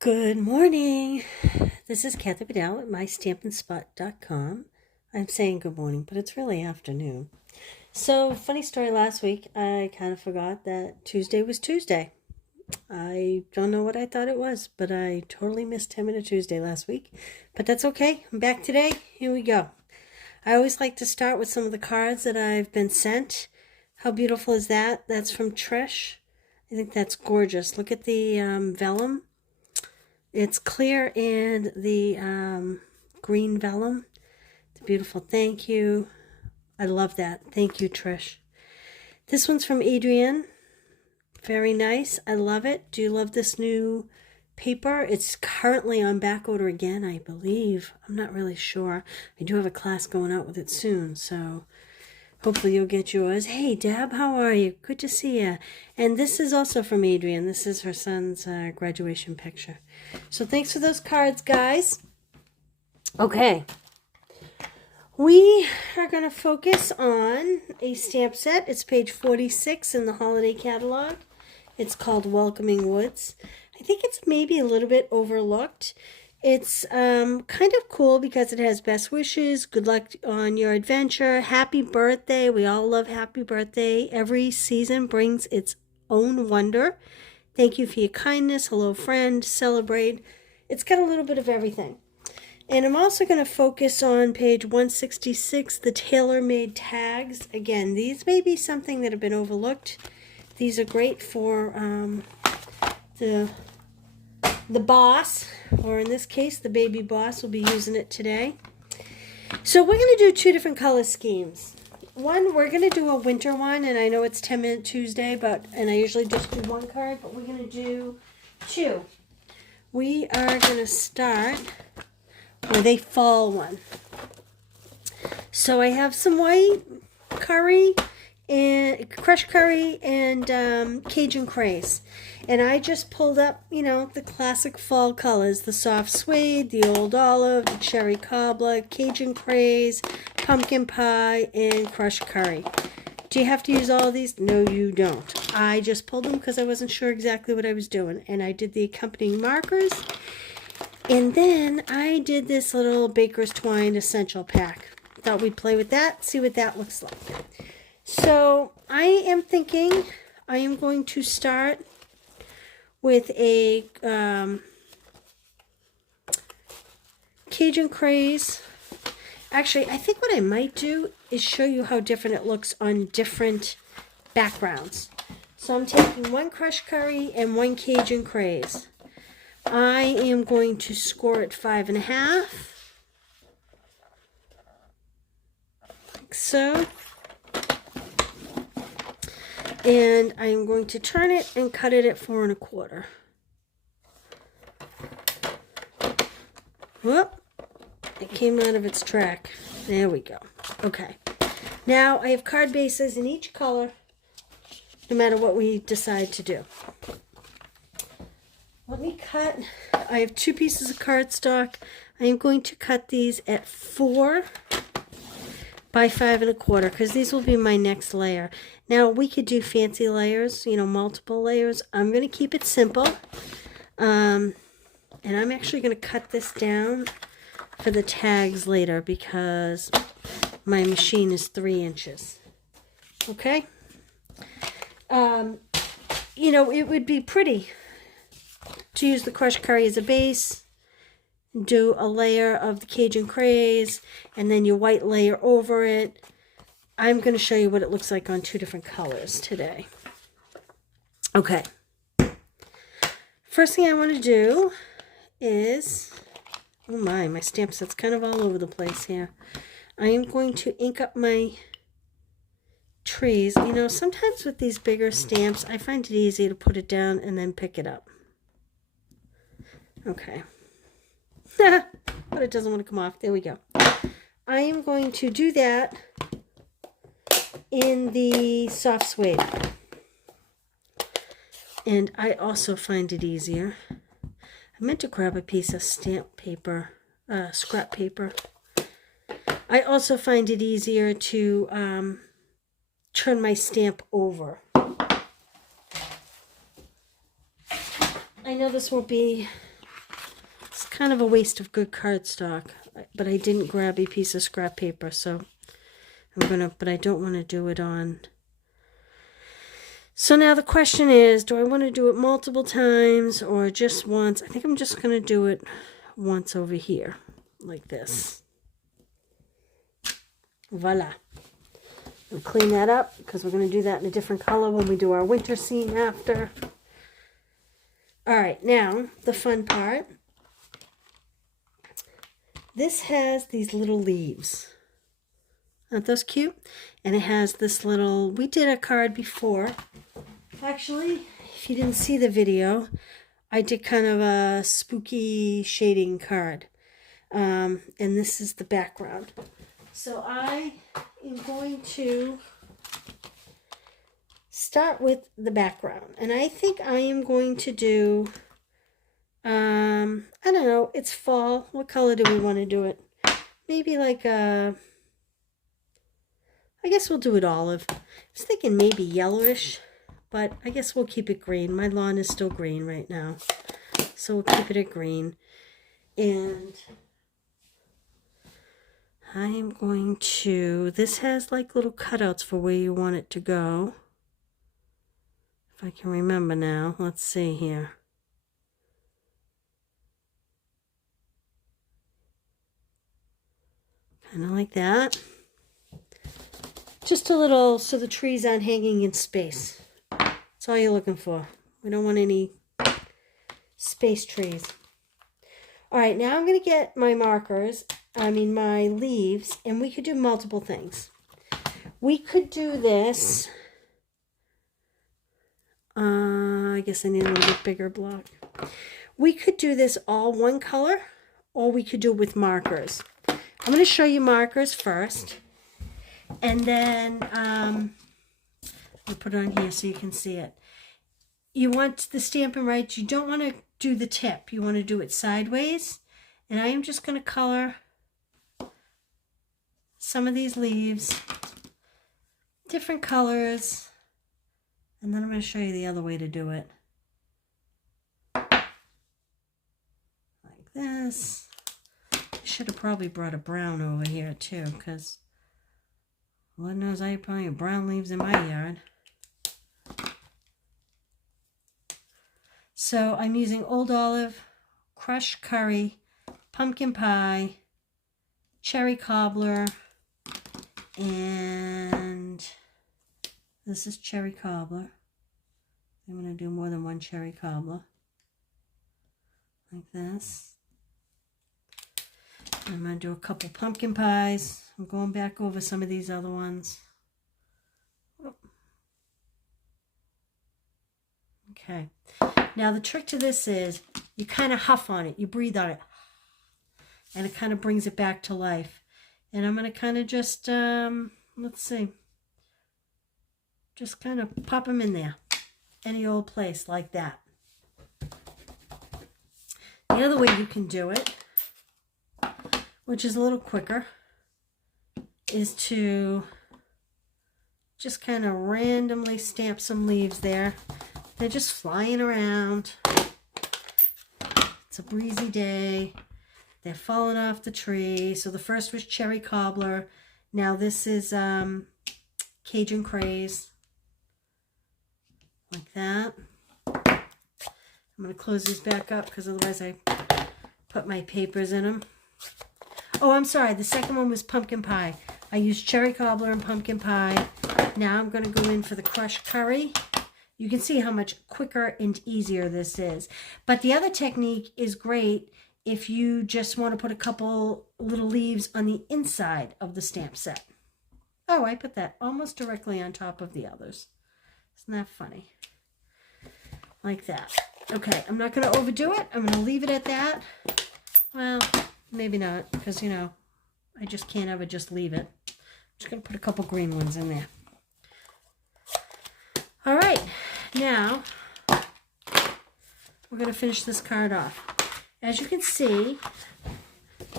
Good morning. This is Kathy Vidal at mystampinspot.com. I'm saying good morning, but it's really afternoon. So, funny story, last week I kind of forgot that Tuesday was Tuesday. I don't know what I thought it was, but I totally missed 10-minute Tuesday last week. But that's okay. I'm back today. Here we go. I always like to start with some of the cards that I've been sent. How beautiful is that? That's from Trish. I think that's gorgeous. Look at the vellum. It's clear and the green vellum. It's beautiful. Thank you. I love that. Thank you, Trish. This one's from Adrienne. Very nice. I love it. Do you love this new paper? It's currently on back order again, I believe. I'm not really sure. I do have a class going out with it soon, so hopefully you'll get yours. Hey, Deb, how are you? Good to see you. And this is also from Adrienne. This is her son's graduation picture. So thanks for those cards, guys. Okay. We are going to focus on a stamp set. It's page 46 in the holiday catalog. It's called Welcoming Woods. I think it's maybe a little bit overlooked. It's kind of cool because it has best wishes, good luck on your adventure, happy birthday. We all love happy birthday. Every season brings its own wonder. Thank you for your kindness. Hello, friend. Celebrate. It's got a little bit of everything. And I'm also going to focus on page 166, the tailor-made tags. Again, these may be something that have been overlooked. These are great for the boss, or in this case, the baby boss will be using it today. So we're going to do two different color schemes. One, we're going to do a winter one, and I know it's 10-minute Tuesday, and I usually just do one card, but we're going to do two. We are going to start with a fall one. So I have some white curry, and crushed curry, and Cajun craze. And I just pulled up, the classic fall colors, the soft suede, the old olive, the cherry cobbler, Cajun craze, pumpkin pie, and crushed curry. Do you have to use all of these? No, you don't. I just pulled them because I wasn't sure exactly what I was doing. And I did the accompanying markers. And then I did this little Baker's Twine Essential Pack. Thought we'd play with that, see what that looks like. So I am thinking I am going to start with a Cajun craze. Actually, I think what I might do is show you how different it looks on different backgrounds. So I'm taking one crushed curry and one Cajun craze. I am going to score it 5.5. Like so. And I am going to turn it and cut it at 4.25. Whoop. It came out of its track. There we go. Okay. Now I have card bases in each color, no matter what we decide to do. Let me cut. I have 2 pieces of cardstock. I am going to cut these at 4 by 5.25 because these will be my next layer. Now we could do fancy layers, multiple layers. I'm going to keep it simple. And I'm actually going to cut this down for the tags later because my machine is 3 inches. Okay? It would be pretty to use the crushed curry as a base, do a layer of the Cajun craze, and then your white layer over it. I'm going to show you what it looks like on 2 different colors today. Okay. First thing I want to do is, oh my stamp set's kind of all over the place here. I am going to ink up my trees. Sometimes with these bigger stamps, I find it easy to put it down and then pick it up. Okay. But it doesn't want to come off. There we go. I am going to do that in the soft suede. And I also find it easier. I meant to grab a piece of stamp paper, scrap paper. I also find it easier to turn my stamp over. I know this won't be kind of a waste of good cardstock, but I didn't grab a piece of scrap paper, so but I don't want to do it on. So now the question is, do I want to do it multiple times or just once? I think I'm just going to do it once over here, like this. Voila. We'll clean that up because we're going to do that in a different color when we do our winter scene after. All right, now the fun part. This has these little leaves. Aren't those cute? And it has this little, we did a card before. Actually, if you didn't see the video, I did kind of a spooky shading card. And this is the background. So I am going to start with the background. And I think I am going to do, I don't know, it's fall. What color do we want to do it? Maybe like a, I guess we'll do it olive. I was thinking maybe yellowish, but I guess we'll keep it green. My lawn is still green right now, so we'll keep it at green. And I am going to, this has like little cutouts for where you want it to go. If I can remember now, let's see here. Kind of like that. Just a little, so the trees aren't hanging in space. That's all you're looking for. We don't want any space trees. All right, now I'm going to get my markers, my leaves, and we could do multiple things. We could do this. I guess I need a little bit bigger block. We could do this all one color, or we could do it with markers. I'm going to show you markers first. And then, I'll put it on here so you can see it. You want the Stampin' Right, you don't want to do the tip. You want to do it sideways. And I am just going to color some of these leaves, different colors. And then I'm going to show you the other way to do it. Like this. I should have probably brought a brown over here too, because Lord knows I have plenty of brown leaves in my yard. So I'm using old olive, crushed curry, pumpkin pie, cherry cobbler, and this is cherry cobbler. I'm going to do more than one cherry cobbler. Like this. I'm going to do a couple pumpkin pies. I'm going back over some of these other ones. Okay. Now the trick to this is you kind of huff on it. You breathe on it. And it kind of brings it back to life. And I'm going to kind of just, let's see. Just kind of pop them in there. Any old place like that. The other way you can do it, which is a little quicker, is to just kind of randomly stamp some leaves there. They're just flying around. It's a breezy day. They're falling off the tree. So the first was cherry cobbler. Now this is Cajun craze. Like that. I'm going to close these back up because otherwise I put my papers in them. Oh, I'm sorry. The second one was pumpkin pie. I used cherry cobbler and pumpkin pie. Now I'm going to go in for the crushed curry. You can see how much quicker and easier this is. But the other technique is great if you just want to put a couple little leaves on the inside of the stamp set. Oh, I put that almost directly on top of the others. Isn't that funny? Like that. Okay, I'm not going to overdo it. I'm going to leave it at that. Well, maybe not, because, you know, I just can't ever just leave it. I'm just going to put a couple green ones in there. All right, now we're going to finish this card off. As you can see,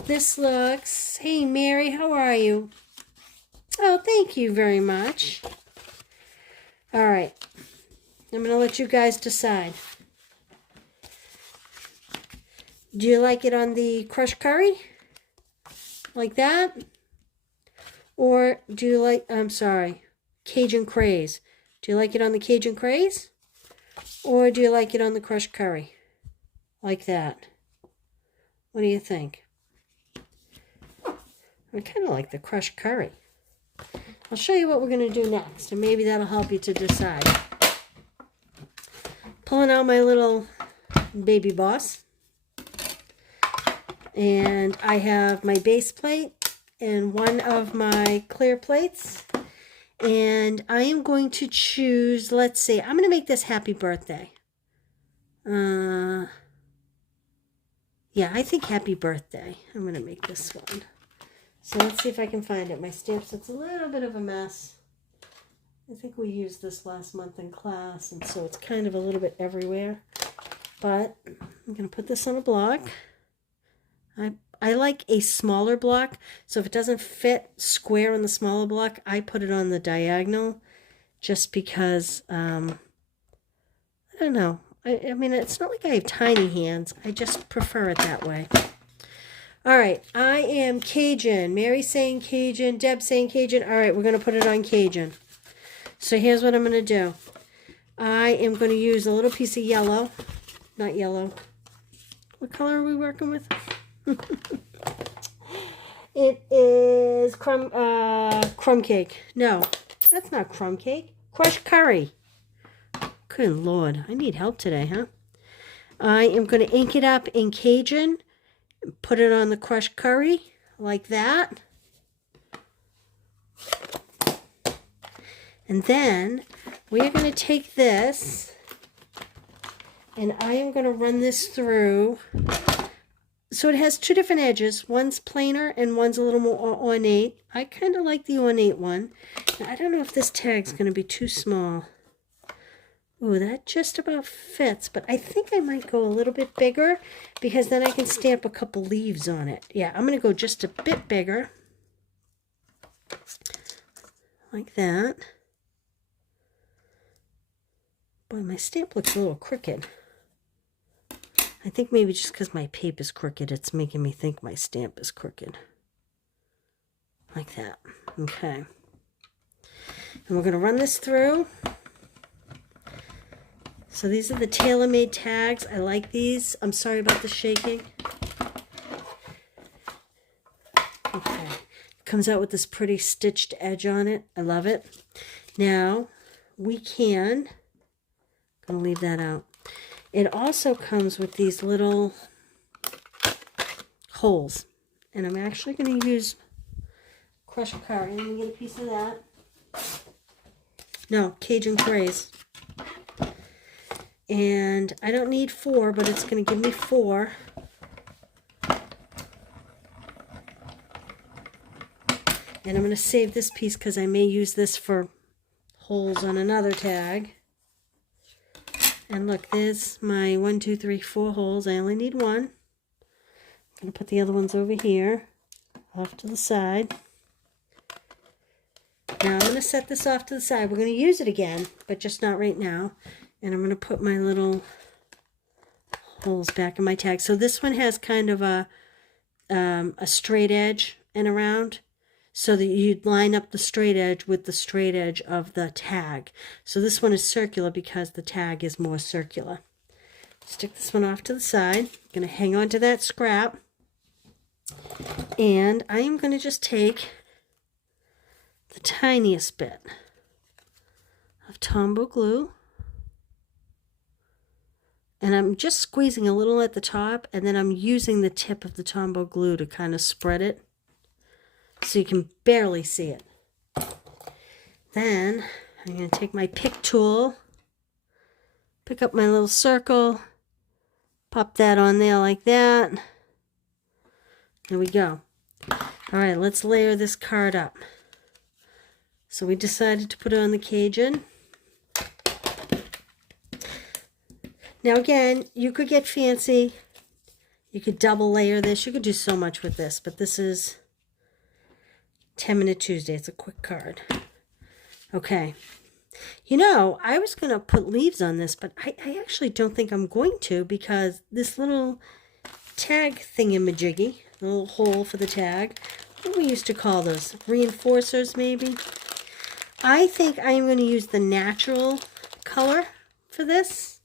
this looks, hey Mary, how are you? Oh, thank you very much. All right, I'm going to let you guys decide. Do you like it on the crushed curry? Like that? Or do you like, I'm sorry, Cajun Craze? Do you like it on the Cajun Craze? Or do you like it on the crushed curry? Like that? What do you think? I kind of like the crushed curry. I'll show you what we're going to do next, and maybe that'll help you to decide. Pulling out my little baby boss. And I have my base plate and one of my clear plates. And I am going to choose, let's see, I'm going to make this happy birthday. Yeah, I think happy birthday. I'm going to make this one. So let's see if I can find it. My stamps, it's a little bit of a mess. I think we used this last month in class, and so it's kind of a little bit everywhere. But I'm going to put this on a block. I like a smaller block, so if it doesn't fit square on the smaller block, I put it on the diagonal just because, I don't know. I mean, it's not like I have tiny hands. I just prefer it that way. All right, I am Cajun. Mary's saying Cajun. Deb's saying Cajun. All right, we're going to put it on Cajun. So here's what I'm going to do. I am going to use a little piece of yellow. Not yellow. What color are we working with? It is crumb cake. No, that's not crumb cake. Crushed curry. Good Lord, I need help today, huh? I am going to ink it up in Cajun. Put it on the crushed curry like that. And then we are going to take this and I am going to run this through. So it has two different edges. One's plainer and one's a little more ornate. I kind of like the ornate one. Now, I don't know if this tag's going to be too small. Ooh, that just about fits, but I think I might go a little bit bigger because then I can stamp a couple leaves on it. Yeah, I'm going to go just a bit bigger. Like that. Boy, my stamp looks a little crooked. I think maybe just because my paper is crooked, it's making me think my stamp is crooked. Like that. Okay. And we're going to run this through. So these are the tailor-made tags. I like these. I'm sorry about the shaking. Okay. It comes out with this pretty stitched edge on it. I love it. Now, we can... I'm going to leave that out. It also comes with these little holes. And I'm actually going to use crushed curry. Let me get a piece of that. No, Cajun Craze. And I don't need 4, but it's going to give me 4. And I'm going to save this piece because I may use this for holes on another tag. And look, there's my 1, 2, 3, 4 holes. I only need 1. I'm going to put the other ones over here, off to the side. Now I'm going to set this off to the side. We're going to use it again, but just not right now. And I'm going to put my little holes back in my tag. So this one has kind of a straight edge and around, so that you'd line up the straight edge with the straight edge of the tag. So this one is circular because the tag is more circular. Stick this one off to the side. I'm going to hang on to that scrap. And I am going to just take the tiniest bit of Tombow glue. And I'm just squeezing a little at the top, and then I'm using the tip of the Tombow glue to kind of spread it so you can barely see it. Then I'm going to take my pick tool, pick up my little circle, pop that on there like that. There we go. All right, let's layer this card up. So we decided to put it on the Cajun. Now again, you could get fancy. You could double layer this. You could do so much with this, but this is 10-Minute Tuesday. It's a quick card. Okay. You know, I was going to put leaves on this, but I actually don't think I'm going to because this little tag thingamajiggy, a little hole for the tag. What do we used to call those? Reinforcers, maybe? I think I'm going to use the natural color for this.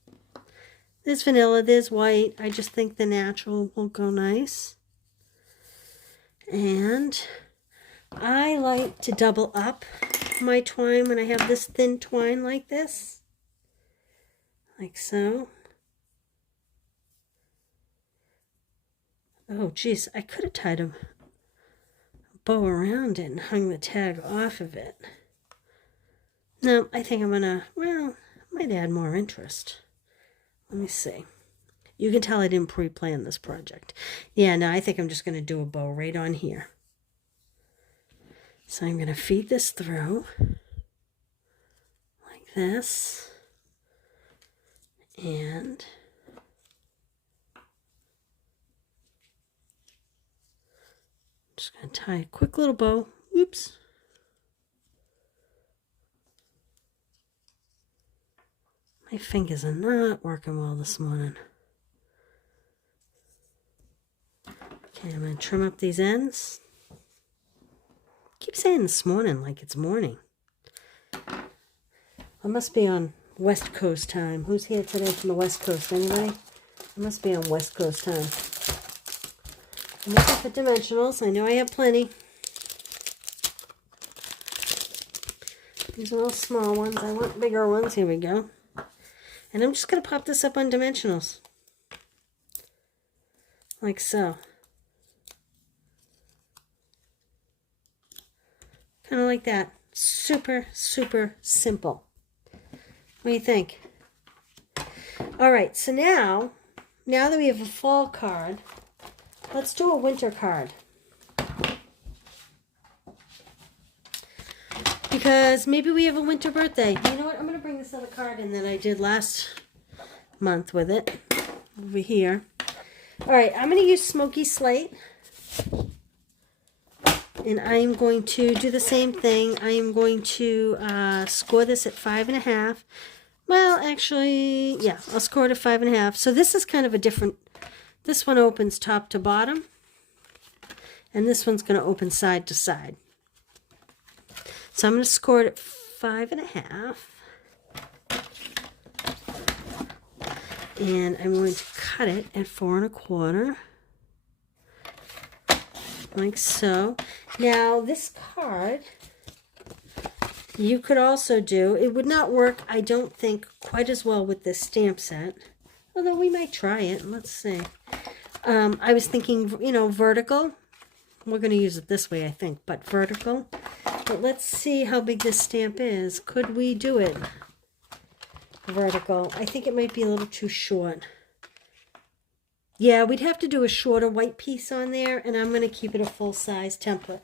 There's vanilla, there's white. I just think the natural will go nice. And I like to double up my twine when I have this thin twine like this. Like so. Oh, geez, I could have tied a bow around it and hung the tag off of it. No, I think I'm gonna, well, might add more interest. Let me see. You can tell I didn't pre-plan this project. Yeah, no, I think I'm just gonna do a bow right on here. So I'm gonna feed this through like this. And just going to tie a quick little bow. Oops. My fingers are not working well this morning. Okay, I'm going to trim up these ends. I keep saying this morning like it's morning. I must be on West Coast time. Who's here today from the West Coast? Anybody? I must be on West Coast time. I'm looking for dimensionals. I know I have plenty. These are all small ones. I want bigger ones. Here we go. And I'm just going to pop this up on dimensionals. Like so. Kind of like that. Super, super simple. What do you think? All right, so now that we have a fall card, let's do a winter card. Because maybe we have a winter birthday. You know what? I'm going to bring this other card in that I did last month with it. Over here. All right, I'm going to use Smoky Slate. And I am going to do the same thing. I am going to score this at 5.5. Well, actually, yeah, I'll score it at 5.5. So this is kind of a different, this one opens top to bottom. And this one's going to open side to side. So I'm going to score it at 5.5. And I'm going to cut it at 4.25. Like so. Now this card, you could also do, it would not work, I don't think, quite as well with this stamp set. Although we might try it. Let's see. I was thinking, you know, vertical. We're going to use it this way, I think, but vertical. But let's see how big this stamp is. Could we do it vertical? I think it might be a little too short. Yeah, we'd have to do a shorter white piece on there, and I'm going to keep it a full-size template.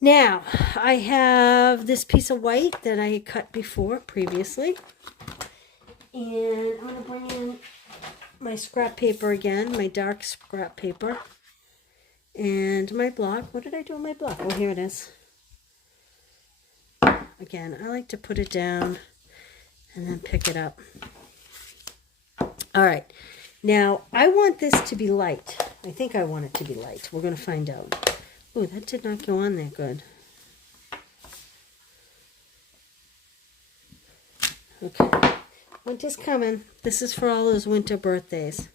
Now, I have this piece of white that I had cut before, previously. And I'm going to bring in my scrap paper again, my dark scrap paper. And my block. What did I do with my block? Oh, here it is. Again, I like to put it down and then pick it up. All right. Now, I want this to be light. I think I want it to be light. We're going to find out. Oh, that did not go on there good. Okay. Winter's coming. This is for all those winter birthdays.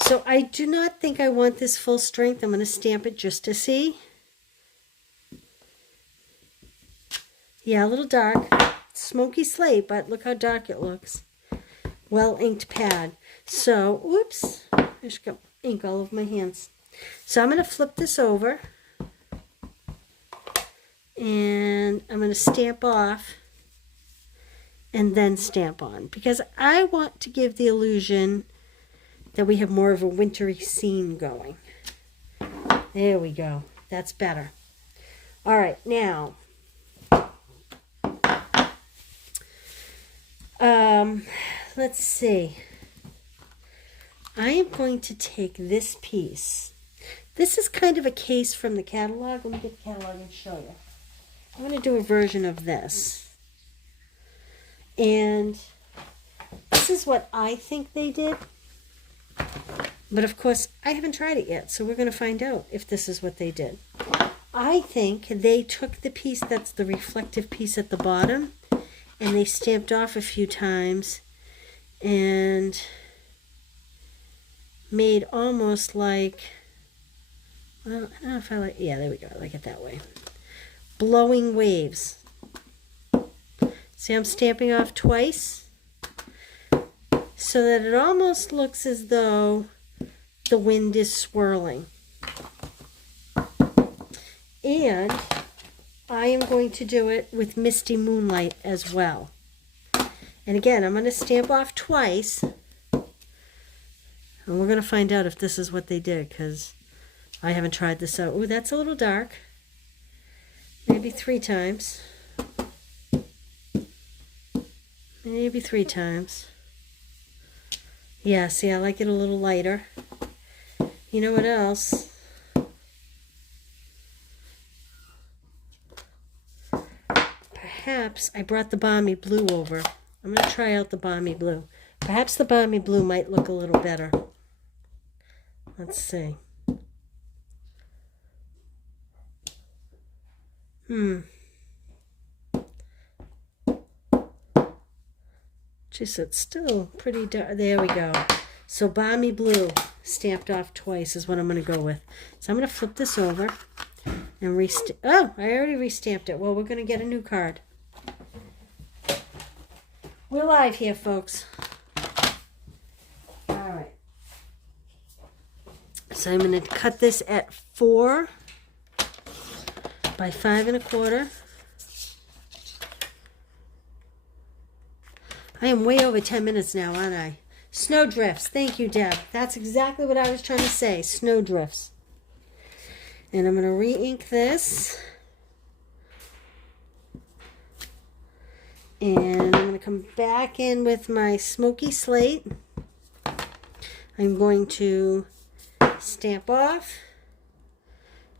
So I do not think I want this full strength. I'm going to stamp it just to see. Yeah, a little dark. Smoky slate, but look how dark it looks. Well-inked pad. So, oops, I just got ink all over my hands. So I'm going to flip this over. And I'm going to stamp off and then stamp on. Because I want to give the illusion that we have more of a wintry scene going. There we go. That's better. All right, now. Let's see. I am going to take this piece. This is kind of a case from the catalog. Let me get the catalog and show you. I'm going to do a version of this. And this is what I think they did. But of course, I haven't tried it yet, so we're going to find out if this is what they did. I think they took the piece that's the reflective piece at the bottom, and they stamped off a few times and made almost like, well, I don't know if I like, yeah, there we go, I like it that way. Blowing waves. See, I'm stamping off twice so that it almost looks as though the wind is swirling. And I am going to do it with Misty Moonlight as well. And again, I'm going to stamp off twice. And we're going to find out if this is what they did, because I haven't tried this out. Ooh, that's a little dark. Maybe 3 times. Maybe 3 times. Yeah, see, I like it a little lighter. You know what else? Perhaps I brought the Balmy Blue over. I'm going to try out the Balmy Blue. Perhaps the Balmy Blue might look a little better. Let's see. Geez, it's still pretty dark. There we go. So Balmy Blue stamped off twice is what I'm going to go with. So I'm going to flip this over and oh, I already restamped it. Well, we're going to get a new card. We're live here, folks. All right. So I'm going to cut this at 4 by 5 1/4. I am way over 10 minutes now, aren't I? Snow drifts. Thank you, Deb. That's exactly what I was trying to say. Snow drifts. And I'm going to re-ink this. And I'm going to come back in with my smoky slate. I'm going to stamp off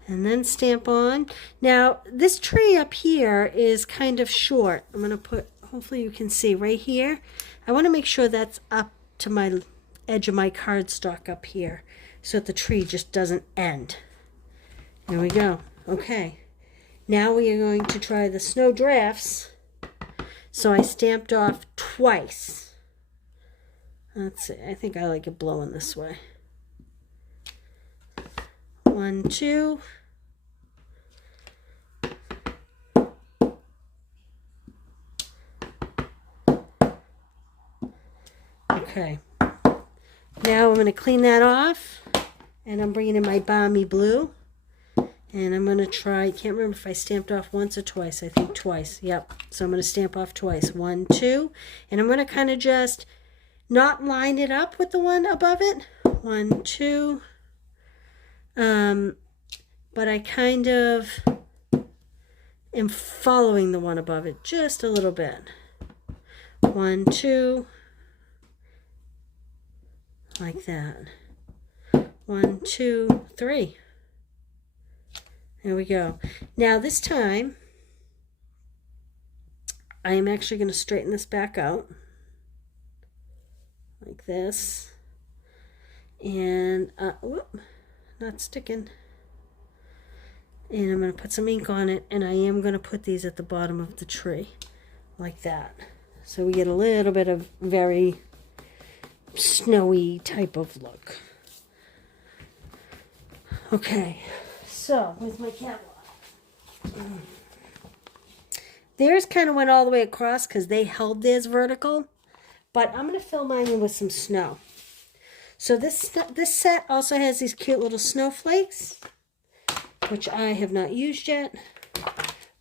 and then stamp on. Now, this tree up here is kind of short. I'm going to put, hopefully you can see right here. I want to make sure that's up to my edge of my cardstock up here so that the tree just doesn't end. There we go. Okay. Now we are going to try the snow drifts. So I stamped off twice. Let's see. I think I like it blowing this way. 1, 2. Okay. Now I'm going to clean that off. And I'm bringing in my Balmy Blue. And I'm going to try, I can't remember if I stamped off once or twice. I think twice. Yep. So I'm going to stamp off twice. 1, 2. And I'm going to kind of just not line it up with the one above it. 1, 2. But I kind of am following the one above it just a little bit. 1, 2. Like that. 1, 2, 3. There we go. Now this time, I am actually going to straighten this back out. Like this. And, whoop, not sticking. And I'm going to put some ink on it, and I am going to put these at the bottom of the tree. Like that. So we get a little bit of very snowy type of look. Okay. So, where's my catalog? Theirs kind of went all the way across because they held theirs vertical. But I'm going to fill mine in with some snow. So this set also has these cute little snowflakes, which I have not used yet.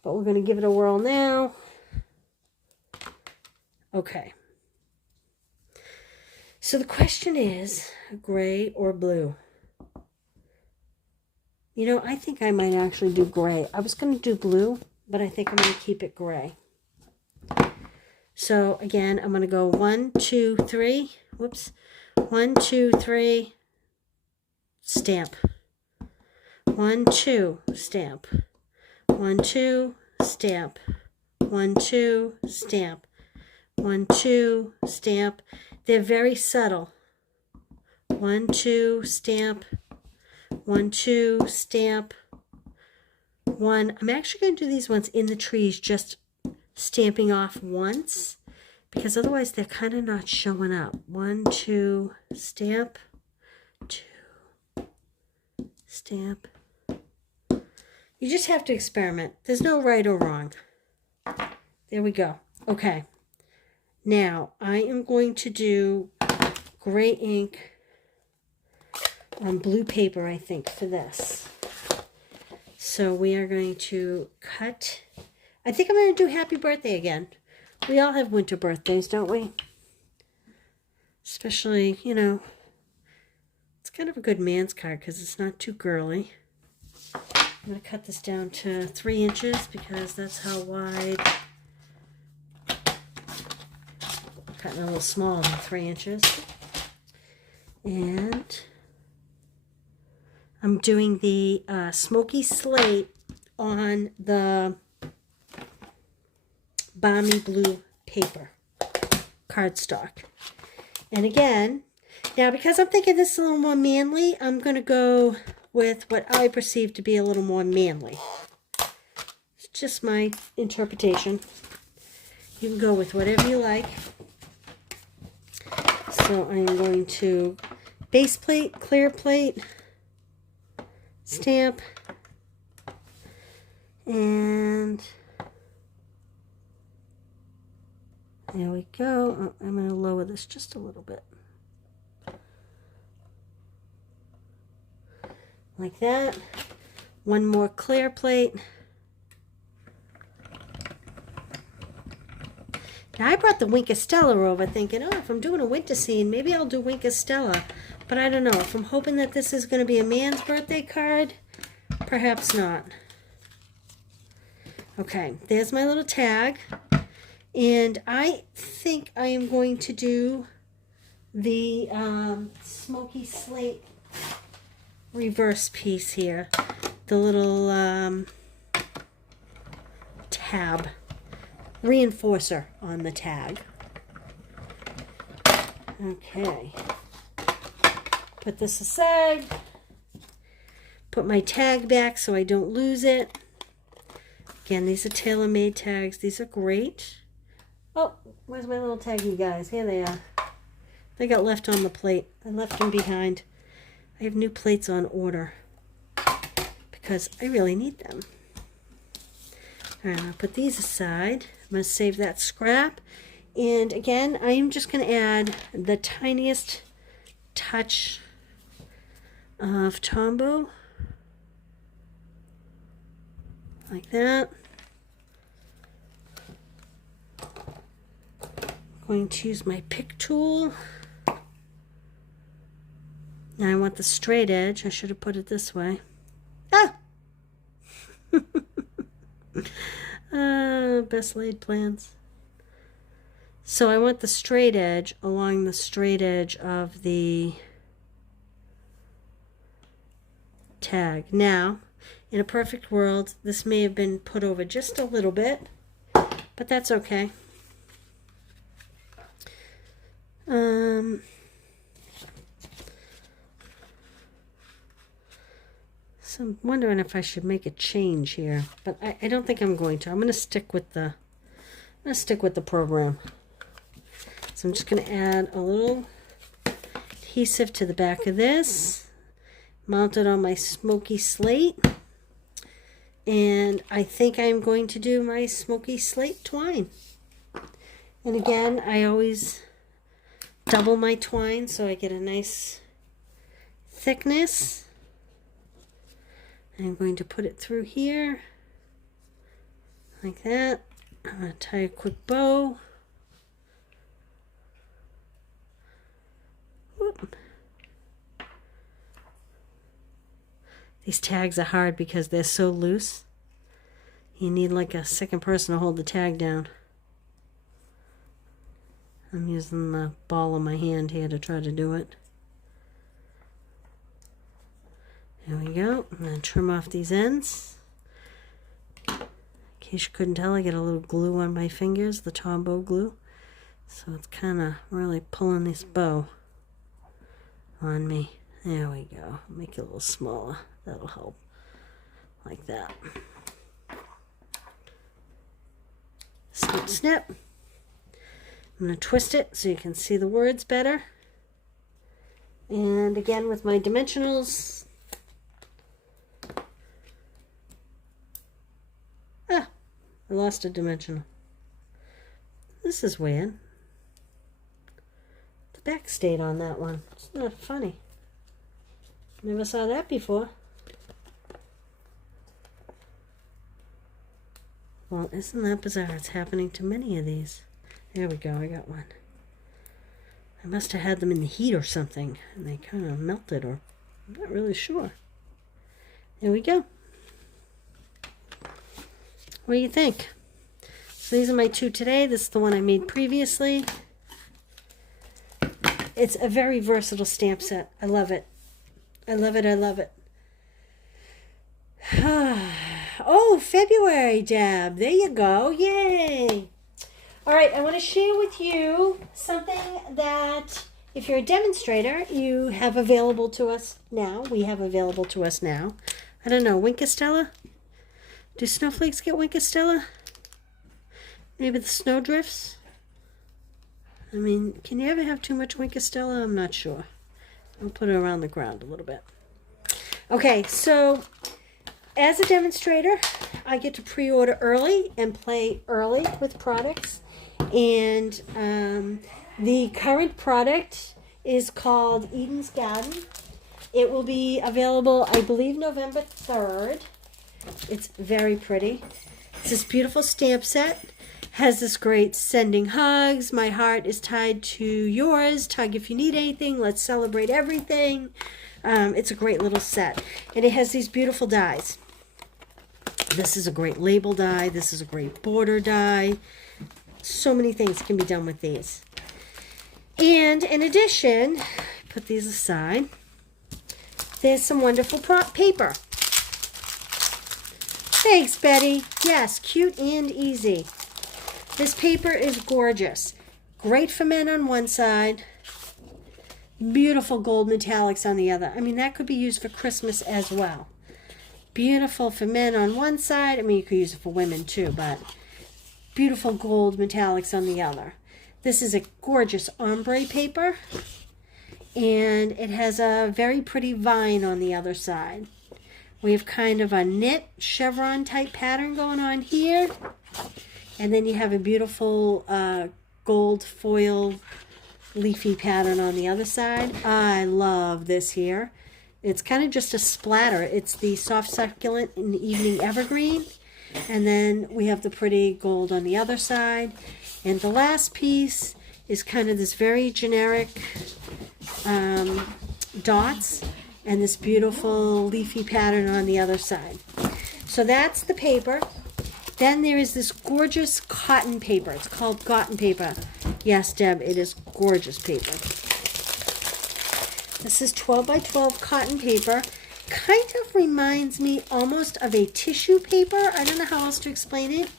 But we're going to give it a whirl now. Okay. So the question is, gray or blue? You know, I think I might actually do gray. I was going to do blue, but I think I'm going to keep it gray. So, again, I'm going to go 1, 2, 3. Whoops. 1, 2, 3. Stamp. 1, 2. Stamp. 1, 2. Stamp. 1, 2. Stamp. 1, 2. Stamp. They're very subtle. 1, 2, stamp, 1, 2, stamp, 1. I'm actually going to do these ones in the trees, just stamping off once, because otherwise they're kind of not showing up. 1, 2, stamp, 2, stamp. You just have to experiment. There's no right or wrong. There we go. Okay. Now, I am going to do gray ink on blue paper, I think, for this. So we are going to cut. I think I'm going to do happy birthday again. We all have winter birthdays, don't we? Especially, you know, it's kind of a good man's card because it's not too girly. I'm going to cut this down to 3 inches because that's how wide. Cutting a little smaller than 3 inches. And I'm doing the smoky slate on the balmy blue paper cardstock. And again, now because I'm thinking this is a little more manly, I'm going to go with what I perceive to be a little more manly. It's just my interpretation. You can go with whatever you like. So I'm going to base plate, clear plate, stamp, and there we go. Oh, I'm going to lower this just a little bit. Like that. One more clear plate. Now I brought the Wink Stella over thinking, oh, if I'm doing a winter scene, maybe I'll do Wink Stella. But I don't know. If I'm hoping that this is going to be a man's birthday card, perhaps not. Okay, there's my little tag. And I think I am going to do the smoky slate reverse piece here. The little tab. Reinforcer on the tag. Okay. Put this aside. Put my tag back so I don't lose it. Again, these are tailor-made tags. These are great. Oh, where's my little taggy guys? Here they are. They got left on the plate. I left them behind. I have new plates on order because I really need them. All right, I'll put these aside. I'm going to save that scrap. And again, I am just going to add the tiniest touch of Tombow. Like that. I'm going to use my pick tool. Now I want the straight edge. I should have put it this way. Ah! Best laid plans. So I want the straight edge along the straight edge of the tag. Now, in a perfect world, this may have been put over just a little bit, but that's okay. So I'm wondering if I should make a change here, but I don't think I'm going to. I'm going to stick with the program. So I'm just going to add a little adhesive to the back of this, mount it on my smoky slate, and I think I'm going to do my smoky slate twine. And again, I always double my twine so I get a nice thickness. I'm going to put it through here, like that. I'm going to tie a quick bow. Whoop. These tags are hard because they're so loose. You need like a second person to hold the tag down. I'm using the ball of my hand here to try to do it. There we go. I'm going to trim off these ends. In case you couldn't tell, I get a little glue on my fingers, the Tombow glue. So it's kind of really pulling this bow. on me. There we go. Make it a little smaller. That'll help. Like that. Snip, snip. I'm going to twist it so you can see the words better. And again with my dimensionals. Ah, I lost a dimensional. This is weird. The back stayed on that one. It's not funny. Never saw that before. Well, isn't that bizarre? It's happening to many of these. There we go, I got one. I must have had them in the heat or something, and they kind of melted, or I'm not really sure. There we go. What do you think? So these are my two today. This is the one I made previously. It's a very versatile stamp set. I love it. I love it, I love it. Oh, February, Deb. There you go. Yay. All right, I want to share with you something that, if you're a demonstrator, you have available to us now. We have available to us now. I don't know, Winkestella? Do snowflakes get Winkestella? Maybe the snow drifts? I mean, can you ever have too much Winkestella? I'm not sure. I'll put it around the ground a little bit. Okay, so as a demonstrator, I get to pre-order early and play early with products. And the current product is called Eden's Garden. It will be available, I believe, November 3rd. It's very pretty. It's this beautiful stamp set. Has this great sending hugs. My heart is tied to yours. Tug if you need anything. Let's celebrate everything. It's a great little set. And it has these beautiful dies. This is a great label die. This is a great border die. So many things can be done with these. And in addition, put these aside, there's some wonderful paper. Thanks, Betty. Yes, cute and easy. This paper is gorgeous. Great for men on one side. Beautiful gold metallics on the other. I mean, that could be used for Christmas as well. Beautiful for men on one side. I mean, you could use it for women too, but beautiful gold metallics on the other. This is a gorgeous ombre paper. And it has a very pretty vine on the other side. We have kind of a knit chevron type pattern going on here. And then you have a beautiful gold foil leafy pattern on the other side. I love this here. It's kind of just a splatter. It's the soft succulent and evening evergreen. And then we have the pretty gold on the other side. And the last piece is kind of this very generic dots and this beautiful leafy pattern on the other side. So that's the paper. Then there is this gorgeous cotton paper. It's called cotton paper. Yes, Deb, it is gorgeous paper. This is 12 by 12 cotton paper. Kind of reminds me almost of a tissue paper. I don't know how else to explain it.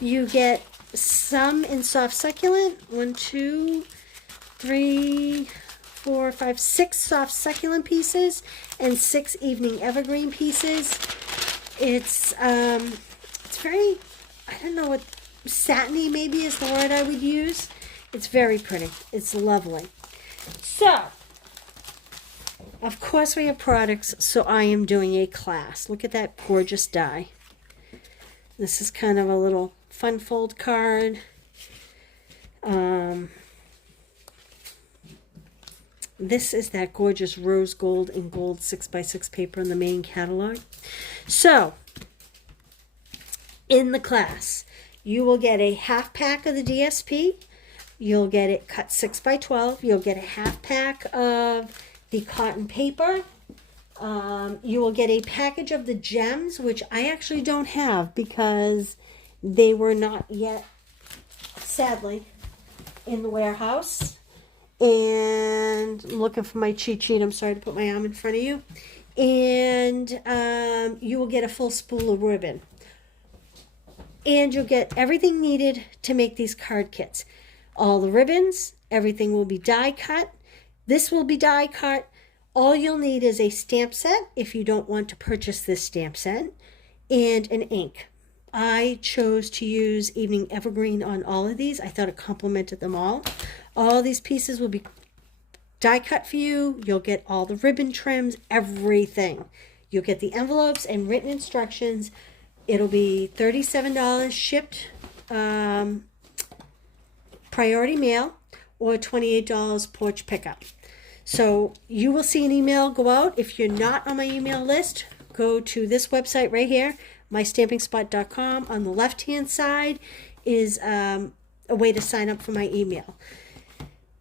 You get some in soft succulent. 1, 2, 3, 4, 5, 6 soft succulent pieces and 6 evening evergreen pieces. It's very, I don't know what, satiny maybe is the word I would use. It's very pretty. It's lovely. So, of course we have products, so I am doing a class. Look at that gorgeous die. This is kind of a little fun fold card. This is that gorgeous rose gold and gold 6x6 paper in the main catalog. So, in the class, you will get a half pack of the DSP. You'll get it cut 6 by 12. You'll get a half pack of the cotton paper. You will get a package of the gems, which I actually don't have because they were not yet, sadly, in the warehouse. And I'm looking for my cheat sheet. I'm sorry to put my arm in front of you. And you will get a full spool of ribbon. And you'll get everything needed to make these card kits. All the ribbons, everything will be die cut. This will be die cut. All you'll need is a stamp set if you don't want to purchase this stamp set, and an ink. I chose to use Evening Evergreen on all of these. I thought it complemented them all. All these pieces will be die cut for you. You'll get all the ribbon trims, everything. You'll get the envelopes and written instructions. It'll be $37 shipped, priority mail, or $28 porch pickup. So you will see an email go out. If you're not on my email list, go to this website right here, mystampingsspot.com. On the left-hand side is a way to sign up for my email.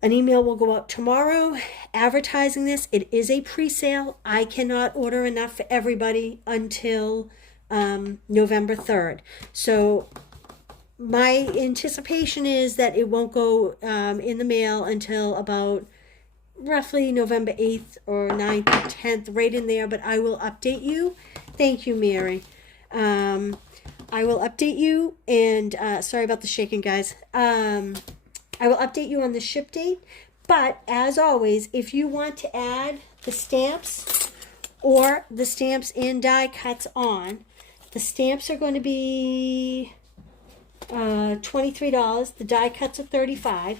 An email will go out tomorrow advertising this. It is a pre-sale. I cannot order enough for everybody until November 3rd. So my anticipation is that it won't go in the mail until about roughly November 8th or 9th or 10th, right in there, but I will update you. Thank you, Mary. I will update you, and sorry about the shaking, guys. I will update you on the ship date, but as always, if you want to add the stamps or the stamps and die cuts on, the stamps are going to be $23. The die cuts are $35.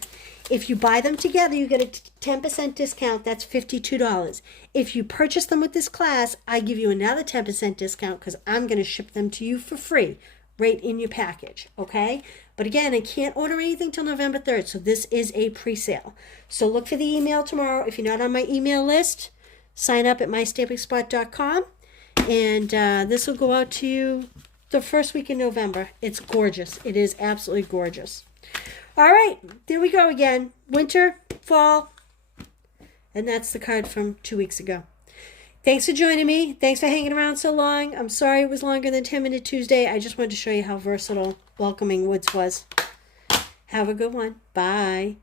If you buy them together, you get a 10% discount. That's $52. If you purchase them with this class, I give you another 10% discount because I'm going to ship them to you for free right in your package, okay? But again, I can't order anything till November 3rd, so this is a pre-sale. So look for the email tomorrow. If you're not on my email list, sign up at mystampingsspot.com, and this will go out to you the first week in November. It's gorgeous. It is absolutely gorgeous. All right, there we go again. Winter, fall, and that's the card from 2 weeks ago. Thanks for joining me. Thanks for hanging around so long. I'm sorry it was longer than 10 Minute Tuesday. I just wanted to show you how versatile Welcoming Woods was. Have a good one. Bye.